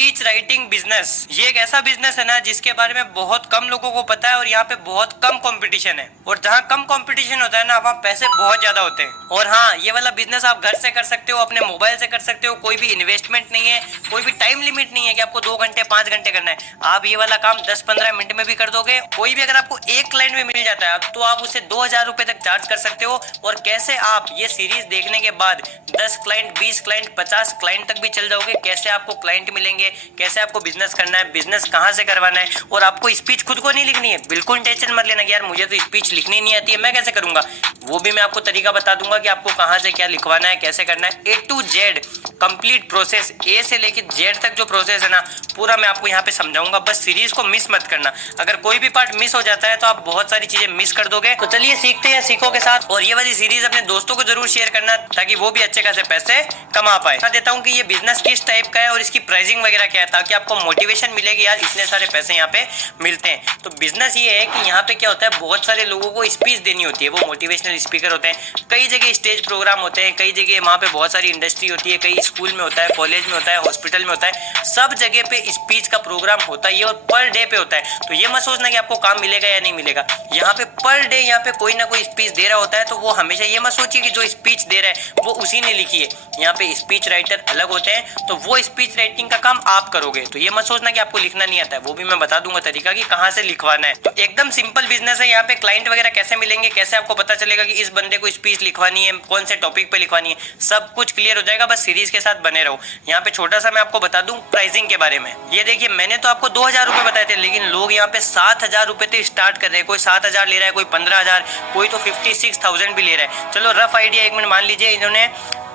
Speech writing business ये एक ऐसा बिजनेस है ना जिसके बारे में बहुत कम लोगों को पता है और यहाँ पे बहुत कम कंपटीशन है। और जहाँ कम कंपटीशन होता है ना वहाँ पैसे बहुत ज्यादा होते हैं। और हाँ, ये वाला बिजनेस आप घर से कर सकते हो, अपने मोबाइल से कर सकते हो। कोई भी इन्वेस्टमेंट नहीं है, कोई भी टाइम लिमिट नहीं है कि आपको 2 घंटे 5 घंटे करना है। आप ये वाला काम 10-15 मिनट में भी कर दोगे। कोई भी अगर आपको एक क्लाइंट भी मिल जाता है तो आप उसे 2000 रुपए तक चार्ज कर सकते हो। और कैसे आप ये सीरीज देखने के बाद 10 क्लाइंट, 20 क्लाइंट, 50 क्लाइंट तक भी चल जाओगे, कैसे आपको क्लाइंट मिलेंगे, कैसे आपको बिजनेस करना है, बिजनेस कहाँ से करवाना है। और आपको स्पीच खुद को नहीं लिखनी है, बिल्कुल टेंशन मत लेना कि यार मुझे तो स्पीच लिखनी नहीं आती है, मैं कैसे करूंगा। वो भी मैं आपको तरीका बता दूंगा कि आपको कहाँ से क्या लिखवाना है, कैसे करना है। A to Z complete process, A से लेकर जेड तक जो प्रोसेस है ना पूरा मैं आपको यहाँ पे समझाऊंगा। बस सीरीज को मिस मत करना। अगर कोई भी पार्ट मिस हो जाता है तो आप बहुत सारी चीजें मिस कर दोगे। तो चलिए सीखते हैं सीखो के साथ। और ये वाली सीरीज अपने दोस्तों को जरूर शेयर करना ताकि वो भी अच्छे खासे पैसे कमा पाए। बता देता हूँ कि ये बिजनेस किस टाइप का है और इसकी प्राइसिंग वगैरह क्या है, ताकि आपको मोटिवेशन मिलेगी यार इतने सारे पैसे यहाँ पे मिलते हैं। तो बिजनेस ये है कि यहाँ पे क्या होता है, बहुत सारे लोगों को स्पीच देनी होती है। वो मोटिवेशनल स्पीकर होते हैं, कई जगह स्टेज प्रोग्राम होते हैं, कई जगह वहाँ पे बहुत सारी इंडस्ट्री होती है, कई स्कूल में होता है, कॉलेज में होता है, हॉस्पिटल में होता है, सब जगह पे स्पीच का प्रोग्राम होता है और पर डे पे होता है। तो ये मत सोचना कि आपको काम मिलेगा या नहीं मिलेगा। यहाँ पे पर डे यहाँ पे कोई ना कोई स्पीच दे रहा होता है। तो वो हमेशा ये मत सोचिए कि जो स्पीच दे रहा है वो उसी ने लिखी है। यहाँ पे स्पीच राइटर अलग होते हैं, तो वो स्पीच राइटिंग का काम आप करोगे। तो ये मत सोचना कि आपको लिखना नहीं आता है, वो भी मैं बता दूंगा तरीका कि कहाँ से लिखवाना है। तो एकदम सिंपल बिजनेस है। यहाँ पे क्लाइंट वगैरह कैसे मिलेंगे, कैसे आपको पता चलेगा कि इस बंदे को स्पीच लिखवानी है, कौन से टॉपिक पे लिखवानी है, सब कुछ क्लियर हो जाएगा। बस सीरीज के साथ बने रहो। यहाँ पे छोटा सा मैं आपको बता दूं प्राइसिंग के बारे में। ये देखिए, मैंने तो आपको 2000 रुपए बताए थे, लेकिन लोग यहाँ पे 7000 रुपए से स्टार्ट कर रहे हैं। कोई 7000 ले रहा है, कोई 15000, कोई तो 56,000 भी ले रहा है। चलो रफ आइडिया एक मिनट मान लीजिए, इन्होंने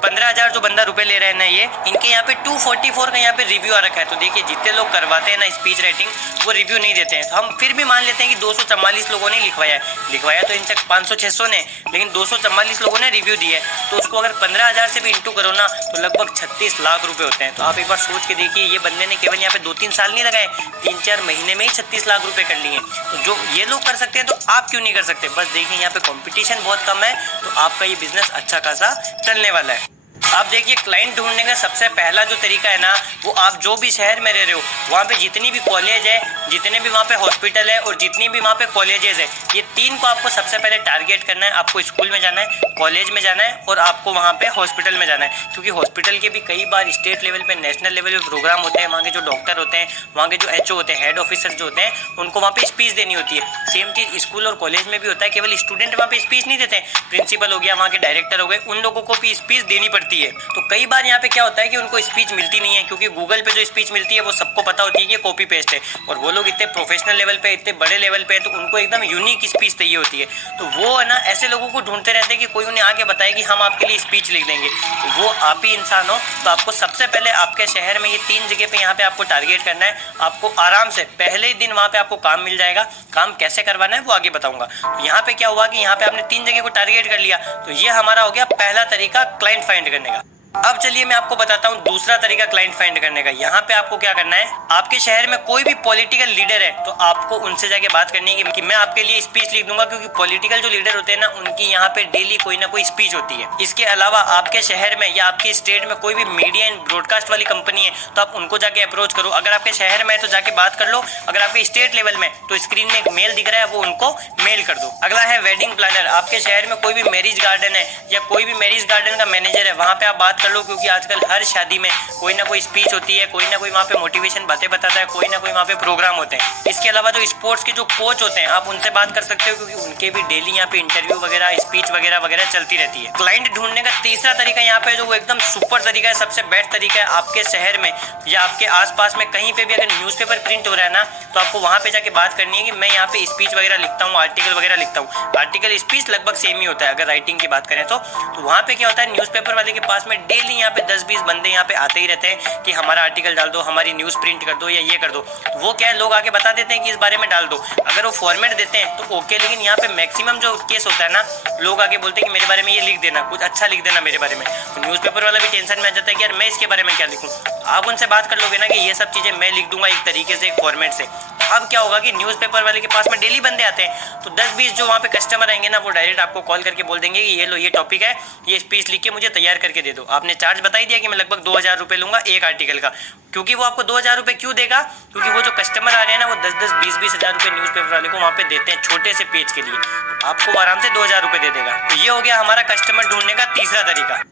15000 जो बंदा रुपए ले रहे हैं ना, ये इनके यहाँ पे 244 का यहाँ पे रिव्यू आ रखा है। तो देखिए, जितने लोग करवाते हैं ना स्पीच राइटिंग वो रिव्यू नहीं देते हैं। तो हम फिर भी मान लेते हैं कि 244 लोगों ने लिखवाया तो इनसे 500-600 ने, लेकिन 244 लोगों ने रिव्यू दिए। तो उसको अगर 15000 से भी इंटू करो ना तो लगभग 36 लाख रुपए होते हैं। तो आप एक बार सोच के देखिए, ये बंदे ने केवल यहाँ पे 2-3 साल नहीं लगाए, 3-4 महीने में ही 36 लाख रुपए कर लिए। तो जो ये लोग कर सकते हैं तो आप क्यों नहीं कर सकते। बस देखिए, यहाँ पे कॉम्पिटिशन बहुत कम है, तो आपका ये बिजनेस अच्छा खासा चलने वाला है। आप देखिए, क्लाइंट ढूंढने का सबसे पहला जो तरीका है ना, वो आप जो भी शहर में रह रहे हो वहाँ पे जितनी भी कॉलेज है, जितने भी वहाँ पे हॉस्पिटल है और जितनी भी वहाँ पे कॉलेजेस है, ये 3 को आपको सबसे पहले टारगेट करना है। आपको स्कूल में जाना है, कॉलेज में जाना है और आपको वहाँ पे हॉस्पिटल में जाना है। क्योंकि हॉस्पिटल के भी कई बार स्टेट लेवल पे, नेशनल लेवल पे प्रोग्राम होते हैं। वहाँ के जो डॉक्टर होते हैं, वहाँ के जो HO होते हैं, हेड ऑफिसर जो होते हैं, उनको वहाँ पे स्पीच देनी होती है। सेम चीज स्कूल और कॉलेज में भी होता है। केवल स्टूडेंट वहाँ पे स्पीच नहीं देते, प्रिंसिपल हो गया, वहाँ के डायरेक्टर हो गए, उन लोगों को भी स्पीच देनी पड़ती है। तो कई बार यहाँ पे क्या होता है कि उनको स्पीच मिलती नहीं है, क्योंकि गूगल पे जो स्पीच मिलती है वो सबको पता होती है कि कॉपी पेस्ट है। और वो लोग इतने प्रोफेशनल लेवल पे, इतने बड़े लेवल पे है, तो उनको एकदम यूनिक स्पीच चाहिए होती है। तो वो है ना, ऐसे लोगों को ढूंढते रहते हैं कि कोई उन्हें आके बताए कि हम आपके लिए स्पीच लिख देंगे। तो वो आप ही इंसान हो। तो आपको सबसे पहले आपके शहर में ये 3 जगह पे यहाँ पे आपको टारगेट करना है। आपको आराम से पहले ही दिन वहाँ पे आपको काम मिल जाएगा। काम कैसे करवाना है वो आगे बताऊंगा। तो यहाँ पे क्या हुआ कि यहाँ पे आपने 3 जगह को टारगेट कर लिया, तो ये हमारा हो गया पहला तरीका क्लाइंट फाइंड करने का। अब चलिए मैं आपको बताता हूँ दूसरा तरीका क्लाइंट फाइंड करने का। यहाँ पे आपको क्या करना है, आपके शहर में कोई भी पॉलिटिकल लीडर है तो आपको उनसे जाके बात करनी है कि मैं आपके लिए स्पीच लिख दूंगा। क्योंकि पॉलिटिकल जो लीडर होते हैं ना, उनकी यहाँ पे डेली कोई ना कोई स्पीच होती है। इसके अलावा आपके शहर में या आपके स्टेट में कोई भी मीडिया एंड ब्रॉडकास्ट वाली कंपनी है तो आप उनको जाके अप्रोच करो। अगर आपके शहर में है तो जाके बात कर लो। अगर आपके स्टेट लेवल में तो स्क्रीन में एक मेल दिख रहा है, वो उनको मेल कर दो। अगला है वेडिंग प्लानर। आपके शहर में कोई भी मैरिज गार्डन है या कोई भी मैरिज गार्डन का मैनेजर है, वहाँ पे आप बात कर लो। क्योंकि आजकल हर शादी में कोई ना कोई स्पीच होती है, कोई ना कोई वहाँ पे मोटिवेशन बातें बताता है, कोई ना कोई वहाँ पे प्रोग्राम होते हैं। इसके अलावा जो स्पोर्ट्स के जो कोच होते हैं, आप उनसे बात कर सकते हो, क्योंकि उनके भी डेली यहाँ पे इंटरव्यू वगैरह, स्पीच वगैरह वगैरह चलती रहती है। क्लाइंट ढूंढने का तीसरा तरीका यहाँ पे जो वो एकदम सुपर तरीका है, सबसे बेस्ट तरीका है। आपके शहर में या आपके आसपास में कहीं पे भी अगर न्यूज़पेपर प्रिंट हो रहा है ना, तो आपको वहाँ पे जाके बात करनी है कि मैं यहाँ पे स्पीच वगैरह लिखता हूँ, आर्टिकल वगैरह लिखता हूँ। आर्टिकल स्पीच लगभग सेम ही होता है अगर राइटिंग की बात करें तो। वहाँ पे क्या होता है, न्यूज़पेपर वाले के पास में डेली यहाँ पे 10-20 बंदे यहाँ पे आते ही रहते हैं कि हमारा आर्टिकल डाल दो, हमारी न्यूज़ प्रिंट कर दो या ये कर दो। तो वो क्या है, लोग आके बता देते हैं कि इस बारे में डाल दो। अगर वो फॉर्मेट देते हैं तो ओके, लेकिन यहाँ पे मैक्सिमम जो केस होता है ना, लोग आके बोलते हैं कि मेरे बारे में ये लिख देना, कुछ अच्छा लिख देना मेरे बारे में। तो न्यूज़पेपर वाला भी टेंशन में आ जाता है कि यार मैं इसके बारे में क्या लिखूँ। आप उनसे बात कर लोगे ना कि ये सब चीज़ें मैं लिख दूंगा एक तरीके से, एक फॉर्मेट से, अब क्या होगा कि न्यूज़पेपर वाले के पास में डेली बंदे आते हैं, तो 10-20 जो वहाँ पे कस्टमर आएंगे ना, वो डायरेक्ट आपको कॉल करके बोल देंगे कि ये लो ये टॉपिक है, ये स्पीच लिख के मुझे तैयार करके दे दो। आपने चार्ज बता ही दिया कि मैं लगभग 2000 रुपये लूंगा एक आर्टिकल का। क्योंकि वो आपको 2000 रुपये क्यों देगा? क्योंकि वो जो कस्टमर आ रहे हैं ना, वो 10-10, 20-20 हज़ार रुपये न्यूज़पेपर वाले को वहाँ पे देते हैं छोटे से पेज के लिए, तो आपको वो आराम से 2000 रुपये दे देगा। तो ये हो गया हमारा कस्टमर ढूंढने का तीसरा तरीका।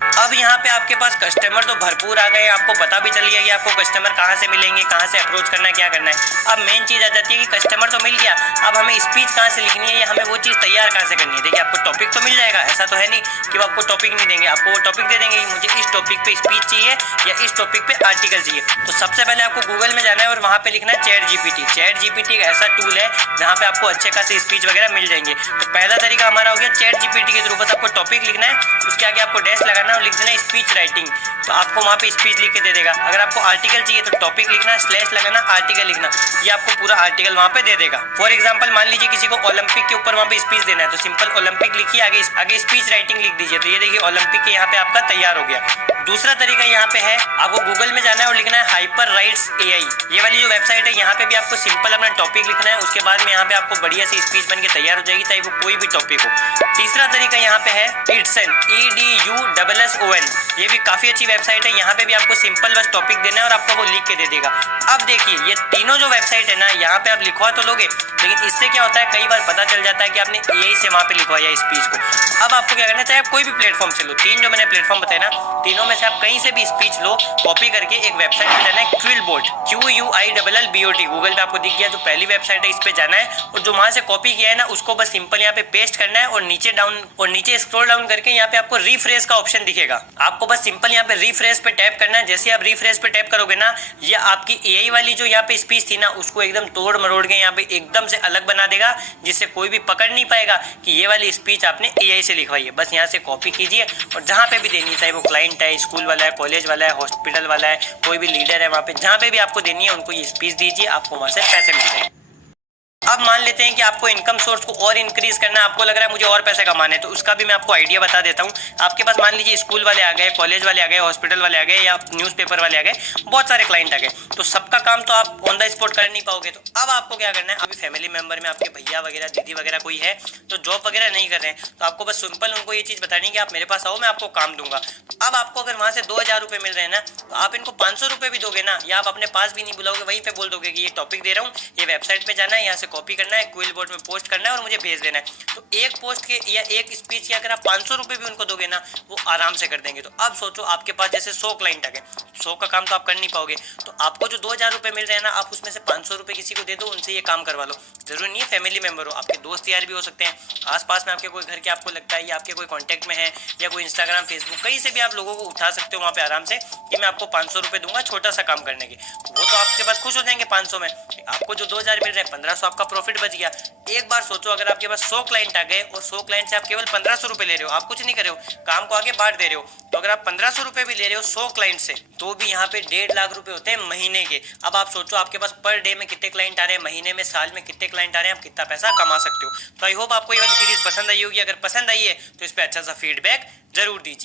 अब यहाँ पे आपके पास कस्टमर तो भरपूर आ गए, आपको पता भी चल गया कि आपको कस्टमर कहाँ से मिलेंगे, कहाँ से अप्रोच करना है, क्या करना है। अब मेन चीज़ आ जाती है कि कस्टमर तो मिल गया, अब हमें स्पीच कहाँ से लिखनी है या हमें वो चीज़ तैयार कहाँ से करनी है। देखिए, आपको टॉपिक तो मिल जाएगा, ऐसा तो है नहीं कि वो आपको टॉपिक नहीं देंगे, आपको वो टॉपिक दे देंगे कि मुझे इस टॉपिक पे स्पीच चाहिए या इस टॉपिक पे आर्टिकल चाहिए। तो सबसे पहले आपको गूगल में जाना है और वहाँ पे लिखना है चैट जीपीटी। चैट जीपीटी एक ऐसा टूल है जहाँ पे आपको अच्छे खासे स्पीच वगैरह मिल जाएंगे। तो पहला तरीका हमारा हो गया चैट जीपीटी के थ्रू। बस आपको टॉपिक लिखना है, उसके आगे आपको डैश लगाना है और लिख देना है स्पीच राइटिंग, तो आपको वहाँ पे स्पीच लिख के दे देगा। अगर आपको आर्टिकल चाहिए तो टॉपिक लिखना, स्लैश लगाना, आर्टिकल लिखना, ये आपको पूरा आर्टिकल वहाँ पे दे देगा। फॉर एग्जांपल मान लीजिए किसी को ओलंपिक के ऊपर वहाँ पे स्पीच देना है, तो सिंपल ओलंपिक लिखिए, आगे स्पीच राइटिंग लिख दीजिए, तो ये देखिए ओलंपिक के यहाँ पे आपका तैयार हो गया। दूसरा तरीका यहाँ पे है, आपको गूगल में जाना है और लिखना है हाइपर राइट्स एआई। ये वाली जो वेबसाइट है, यहाँ पे भी आपको सिंपल अपना टॉपिक लिखना है, उसके बाद में यहाँ पे आपको बढ़िया सी स्पीच बन के तैयार हो जाएगी, चाहे वो कोई भी टॉपिक हो। तीसरा तरीका यहाँ पे है इट्सन, EDUSSON, ये भी काफी अच्छी वेबसाइट है। यहाँ पे भी आपको सिंपल बस टॉपिक देना है और आपको वो लिख के दे देगा। अब देखिए, ये तीनों जो वेबसाइट है ना, यहाँ पे आप लिखवा तो लोगे, लेकिन इससे क्या होता है, कई बार पता चल जाता है कि आपने एआई से वहाँ पे लिखवाया स्पीच को। अब आपको क्या करना है, चाहे आप कोई भी प्लेटफॉर्म से लो, तीन जो मैंने प्लेटफॉर्म बताया ना, तीनों में से आप कहीं से भी स्पीच लो, कॉपी करके एक वेबसाइट पे जाना है क्विलबोट, QUILLBOT, गूगल पे आपको दिख गया, जो पहली वेबसाइट है इस पे जाना है और जो वहां से कॉपी किया है ना, उसको बस सिंपल यहाँ पे पेस्ट करना है और नीचे स्क्रॉल डाउन करके यहाँ पे आपको रिफ्रेश का ऑप्शन दिखेगा। आपको बस सिंपल यहाँ पे रिफ्रेश पे टैप करना है। जैसे आप रिफ्रेश पे टैप करोगे ना, ये आपकी एआई वाली जो यहाँ पे स्पीच थी ना, उसको एकदम तोड़ मरोड़ के यहाँ पे एकदम से अलग बना देगा, जिससे कोई भी पकड़ नहीं पाएगा कि ये वाली स्पीच आपने एआई से लिखवाई है। बस यहाँ से कॉपी कीजिए और जहाँ पे भी देनी है, चाहे वो क्लाइंट है, स्कूल वाला है, कॉलेज वाला है, हॉस्पिटल वाला है, कोई भी लीडर है, वहाँ पे जहाँ पे भी आपको देनी है उनको ये स्पीच दीजिए, आपको वहाँ से पैसे मिल जाएंगे। अब मान लेते हैं कि आपको इनकम सोर्स को और इंक्रीज करना है, आपको लग रहा है मुझे और पैसे कमाने हैं, तो उसका भी मैं आपको आइडिया बता देता हूँ। आपके पास मान लीजिए स्कूल वाले आ गए, कॉलेज वाले आ गए, हॉस्पिटल वाले आ गए या न्यूज़पेपर वाले आ गए, बहुत सारे क्लाइंट आ गए, तो सबका काम तो आप ऑन द स्पॉट कर नहीं पाओगे। तो अब आपको क्या करना है, अभी फैमिली मेंबर में आपके भैया वगैरह, दीदी वगैरह कोई है तो जॉब वगैरह नहीं कर रहे हैं, तो आपको बस सिंपल उनको ये चीज़ बतानी है कि आप मेरे पास आओ, मैं आपको काम दूंगा। अब आपको अगर वहाँ से 2000 रुपये मिल रहे हैं ना, तो आप इनको 500 रुपये भी दोगे ना, या आप अपने पास भी नहीं बुलाओगे, वहीं पे बोल दोगे कि ये टॉपिक दे रहा हूँ, ये वेबसाइट पे जाना है, यहाँ से कॉपी करना है, क्विलबोर्ड में पोस्ट करना है और मुझे भेज देना है। तो एक पोस्ट के या एक स्पीच के अगर आप 500 रुपये भी उनको दोगे ना, वो आराम से कर देंगे। तो अब सोचो, आपके पास जैसे 100 क्लाइंट आ गए, 100 का काम तो आप कर नहीं पाओगे, तो आपको जो 2000 रुपये मिल रहे हैं ना, आप उसमें से 500 रुपये किसी को दे दो, उनसे ये काम करवा लो। जरूरी नहीं है फैमिली मेंबर हो, आपके दोस्त यार भी हो सकते हैं, आसपास में आपके कोई घर के आपको लगता है या आपके कोई कॉन्टैक्ट में है, या कोई इंस्टाग्राम, फेसबुक, कहीं से भी आप लोगों को उठा सकते हो वहाँ पे आराम से कि मैं आपको 500 रुपये दूंगा छोटा सा काम करने के। वो तो आपके पास खुश हो जाएंगे 500 में, आपको जो 2000 मिल रहे हैं 1500 आपका प्रॉफिट बच गया। एक बार सोचो, अगर आपके पास 100 क्लाइंट आ गए और 100 क्लाइंट से आप केवल 1500 रुपये ले रहे हो, आप कुछ नहीं कर रहे हो, काम को आगे बांट दे रहे हो, तो अगर आप 1500 रुपये भी ले रहे हो 100 क्लाइंट से, तो भी यहाँ पे 1.5 लाख रुपए होते हैं महीने के। अब आप सोचो, आपके पास पर डे में कितने क्लाइंट आ रहे हैं, महीने में, साल में कितने क्लाइंट आ रहे हैं, आप कितना पैसा कमा सकते हो। तो आई होप आपको ये वाली सीरीज पसंद आई होगी। अगर पसंद आई है तो इस पर अच्छा सा फीडबैक जरूर दीजिए।